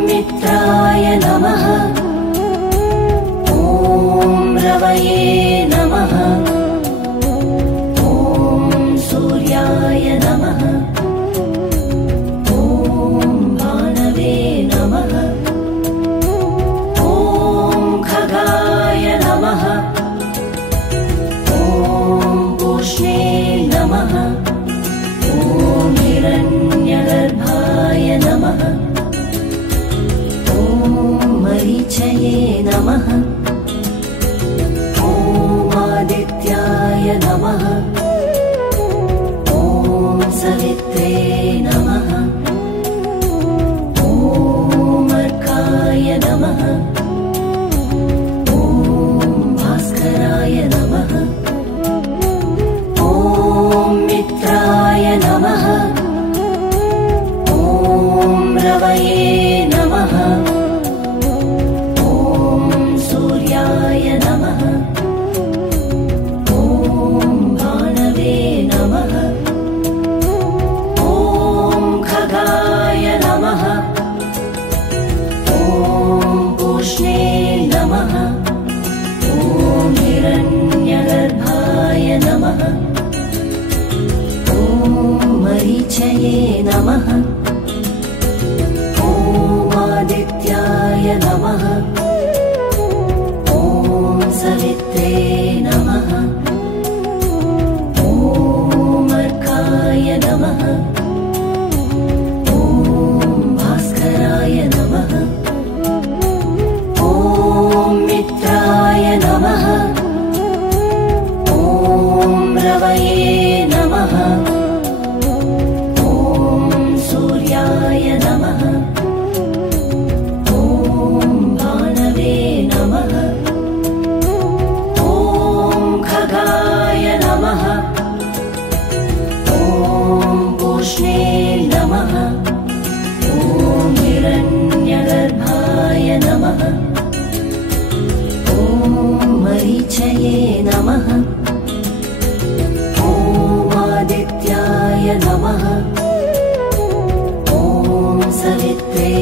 मित्राय नमः। ॐ रवये नमः। ॐ सूर्याय नमः। ॐ भानवे नमः। ॐ खगाय नमः। ॐ पूष्णे नमः। ॐ हिरण्यगर्भाय नमः। ॐ मरीचये नमः। ॐ आदित्याय नमः। ॐ सवित्रे नमः। ॐ अर्काय नमः। ॐ भास्कराय नमः। ॐ मित्राय नमः। ॐ रवये नमः। ॐ सूर्याय नमः। ॐ भानवे नमः। ॐ खगाय नमः। ॐ पूष्णे नमः। ॐ हिरण्यगर्भाय नमः। ॐ मरीचये नमः। ॐ आदित्याय नमः। ॐ सवित्रे नमः। ॐ हिरण्यगर्भाय नमः। ॐ मरीचये नमः। ॐ आदित्याय नमः। ॐ सवित्रे नमः। ॐ आदित्याय नमः। ॐ मरीचये नमः। ॐ आदित्याय नमः। ॐ मरीचये नमः। ॐ आदित्याय नमः। ॐ मरीचये नमः। ॐ आदित्याय नमः। ॐ मरीचये नमः। ॐ आदित्याय नमः। ॐ सवित्रे